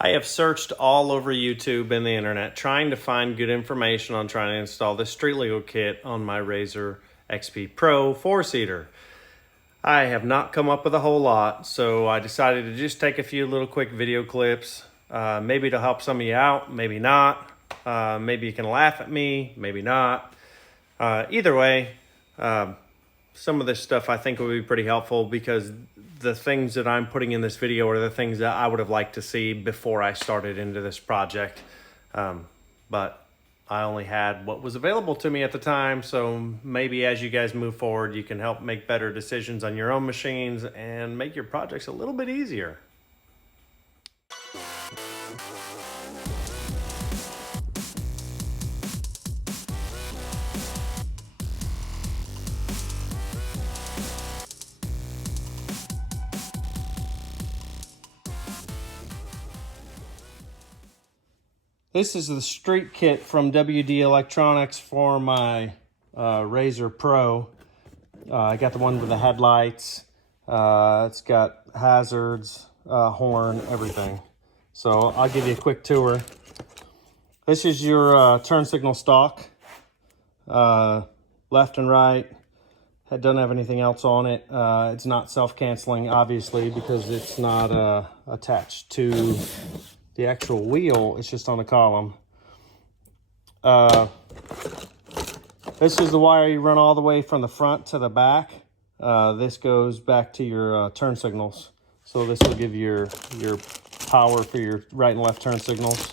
I have searched all over YouTube and the internet trying to find good information on trying to install this street legal kit on my RZR XP Pro 4-seater. I have not come up with a whole lot, so I decided to just take a few little quick video clips, maybe to help some of you out, maybe not. Maybe you can laugh at me, maybe not. Either way, some of this stuff I think will be pretty helpful because the things that I'm putting in this video are the things that I would have liked to see before I started into this project. But I only had what was available to me at the time, so maybe as you guys move forward, you can help make better decisions on your own machines and make your projects a little bit easier. This is the street kit from WD Electronics for my RZR Pro. I got the one with the headlights. It's got hazards, horn, everything. So I'll give you a quick tour. This is your turn signal stalk. Left and right. It doesn't have anything else on it. It's not self-canceling, obviously, because it's not attached to the actual wheel. It's just on a column. This is the wire you run all the way from the front to the back. This goes back to your turn signals. So this will give you your power for your right and left turn signals.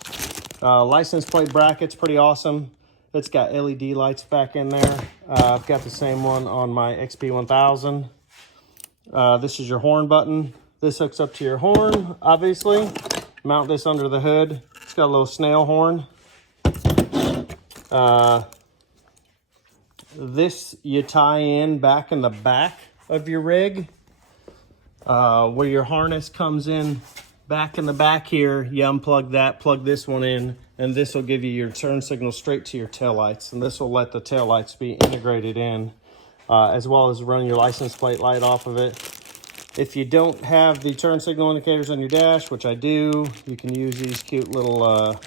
License plate bracket's pretty awesome. It's got LED lights back in there. I've got the same one on my XP 1000. This is your horn button. This hooks up to your horn, obviously. Mount this under the hood. It's got a little snail horn. This you tie in back in the back of your rig. Where your harness comes in back in the back here, you unplug that, plug this one in, and this will give you your turn signal straight to your taillights. And this will let the taillights be integrated in, as well as run your license plate light off of it. If you don't have the turn signal indicators on your dash, which I do, you can use these cute little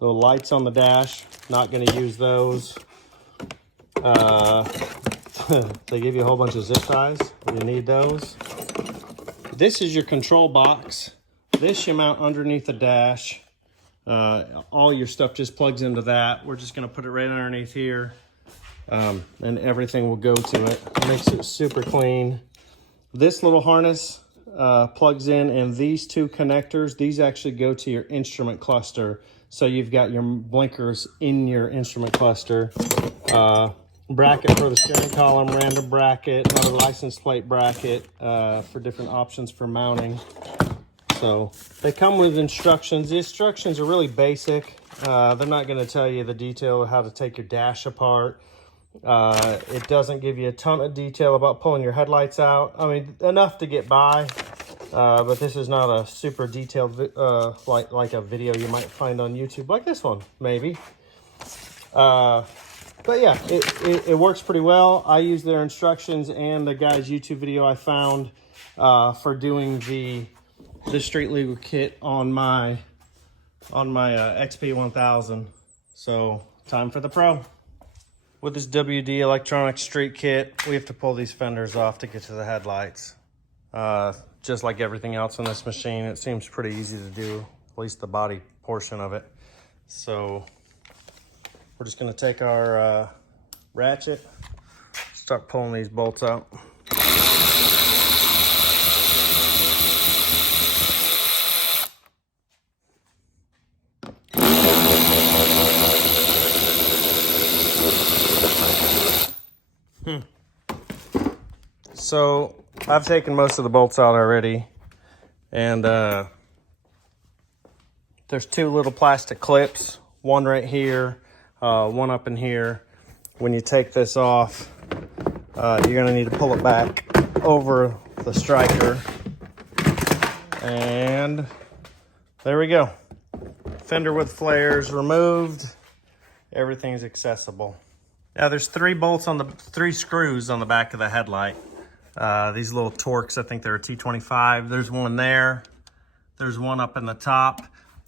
lights on the dash. Not going to use those. They give you a whole bunch of zip ties. You need those. This is your control box. This you mount underneath the dash. All your stuff just plugs into that. We're just going to put it right underneath here. And everything will go to it. It makes it super clean. This little harness plugs in, and these two connectors, these actually go to your instrument cluster. So you've got your blinkers in your instrument cluster. Bracket for the steering column, random bracket, another license plate bracket for different options for mounting. So they come with instructions. The instructions are really basic. They're not going to tell you the detail of how to take your dash apart. It doesn't give you a ton of detail about pulling your headlights out. I mean, enough to get by, but this is not a super detailed like a video you might find on YouTube, like this one, maybe. But yeah, it works pretty well. I use their instructions and the guy's YouTube video I found for doing the street legal kit on my XP 1000. So time for the Pro. With this WD Electronics street kit, we have to pull these fenders off to get to the headlights. Just like everything else on this machine, it seems pretty easy to do, at least the body portion of it. So we're just gonna take our ratchet, start pulling these bolts out. So I've taken most of the bolts out already, and there's two little plastic clips, one right here, one up in here. When you take this off, you're going to need to pull it back over the striker, and there we go. Fender with flares removed. Everything's accessible. Now there's three screws on the back of the headlight. These little Torx, I think they're a T25. There's one there. There's one up in the top.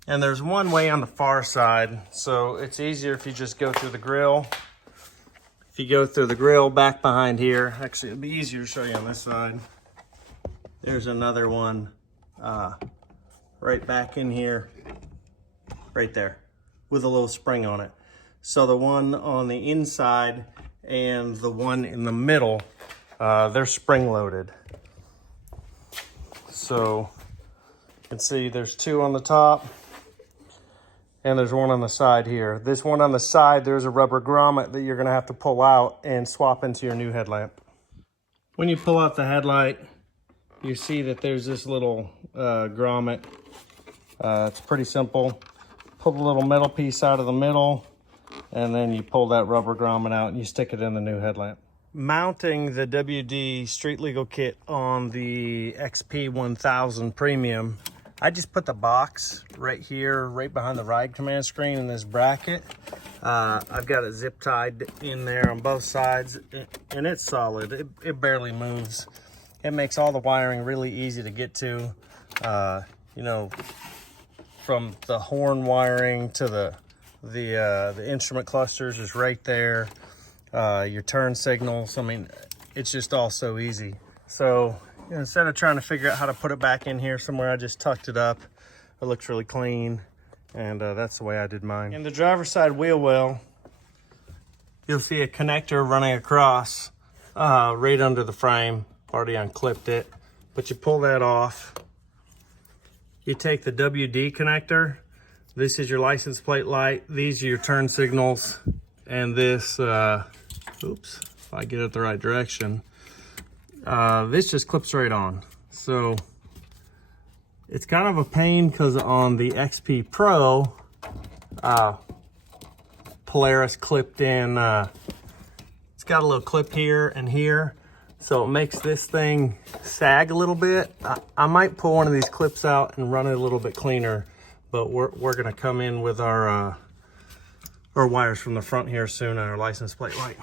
And there's one way on the far side, so it's easier if you just go through the grill. If you go through the grill back behind here, actually it'll be easier to show you on this side. There's another one right back in here, right there, with a little spring on it. So the one on the inside and the one in the middle, they're spring loaded. So you can see there's two on the top and there's one on the side here. This one on the side, there's a rubber grommet that you're gonna have to pull out and swap into your new headlamp. When you pull out the headlight, you see that there's this little grommet. It's pretty simple. Pull the little metal piece out of the middle, and then you pull that rubber grommet out and you stick it in the new headlamp. Mounting the WD Street Legal kit on the XP 1000 Premium, I just put the box right here, right behind the ride command screen in this bracket. I've got it zip tied in there on both sides, and it's solid. It barely moves. It makes all the wiring really easy to get to. You know, from the horn wiring to the instrument clusters is right there. Your turn signals, I mean, it's just all so easy. So instead of trying to figure out how to put it back in here somewhere, I just tucked it up. It looks really clean, and that's the way I did mine. In the driver's side wheel well, you'll see a connector running across right under the frame. Already unclipped it, but you pull that off. You take the WD connector. This is your license plate light. These are your turn signals. And this, oops, if I get it the right direction, this just clips right on. So it's kind of a pain because on the XP Pro, Polaris clipped in, it's got a little clip here and here. So it makes this thing sag a little bit. I might pull one of these clips out and run it a little bit cleaner, but we're gonna come in with our wires from the front here soon on our license plate light.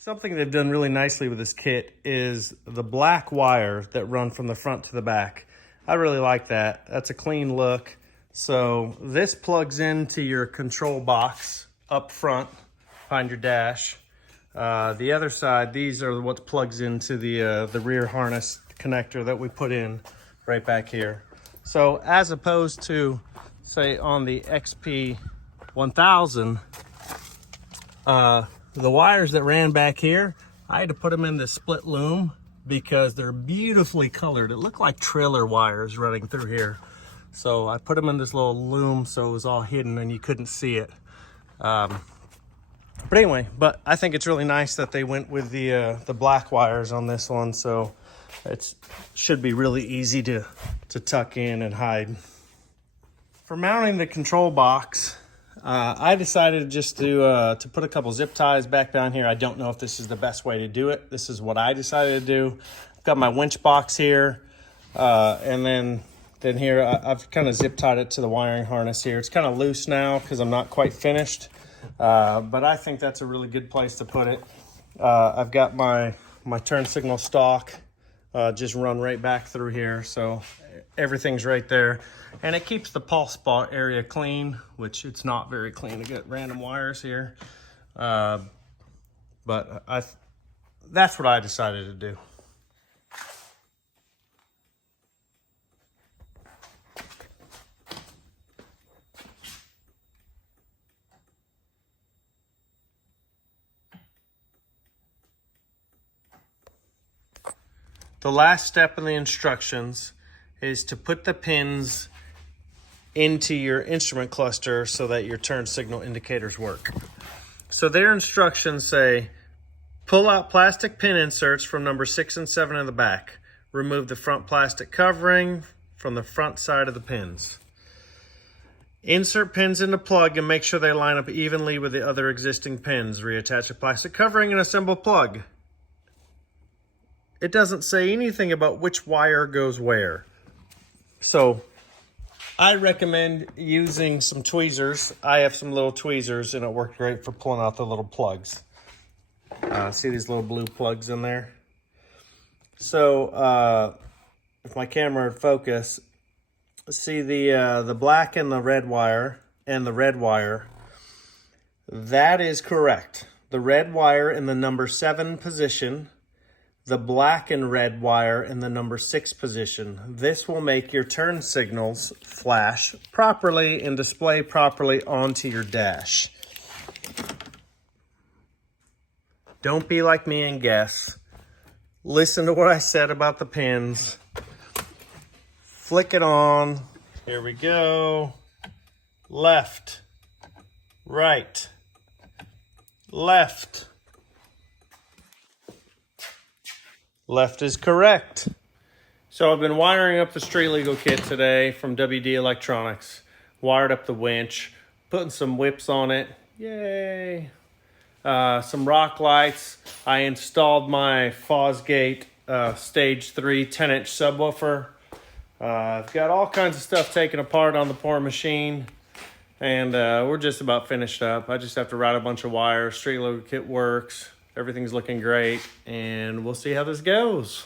Something they've done really nicely with this kit is the black wires that run from the front to the back. I really like that. That's a clean look. So this plugs into your control box up front behind your dash. The other side, these are what plugs into the rear harness connector that we put in right back here. So as opposed to, say, on the XP 1000, the wires that ran back here, I had to put them in the split loom because they're beautifully colored. It looked like trailer wires running through here. So I put them in this little loom so it was all hidden and you couldn't see it. But anyway, I think it's really nice that they went with the black wires on this one, so it should be really easy to tuck in and hide. For mounting the control box, I decided just to put a couple zip ties back down here. I don't know if this is the best way to do it. This is what I decided to do. I've got my winch box here, and then here I've kind of zip tied it to the wiring harness here. It's kind of loose now because I'm not quite finished. But I think that's a really good place to put it. I've got my turn signal stock just run right back through here, so everything's right there. And it keeps the pulse spot area clean, which it's not very clean. To get random wires here. But that's what I decided to do. The last step in the instructions is to put the pins into your instrument cluster so that your turn signal indicators work. So their instructions say, pull out plastic pin inserts from number 6 and 7 in the back. Remove the front plastic covering from the front side of the pins. Insert pins into plug and make sure they line up evenly with the other existing pins. Reattach the plastic covering and assemble plug. It doesn't say anything about which wire goes where. So I recommend using some tweezers. I have some little tweezers and it worked great for pulling out the little plugs. See these little blue plugs in there? So if my camera would focus, see the black and the red wire that is correct. The red wire in the number 7 position, the black and red wire in the number 6 position. This will make your turn signals flash properly and display properly onto your dash. Don't be like me and guess. Listen to what I said about the pins. Flick it on. Here we go. Left, right, left. Left is correct. So I've been wiring up the Street Legal kit today from WD Electronics. Wired up the winch, putting some whips on it. Yay. Some rock lights. I installed my Fosgate Stage 3 10-inch subwoofer. I've got all kinds of stuff taken apart on the poor machine. And we're just about finished up. I just have to route a bunch of wires. Street Legal kit works. Everything's looking great. And we'll see how this goes.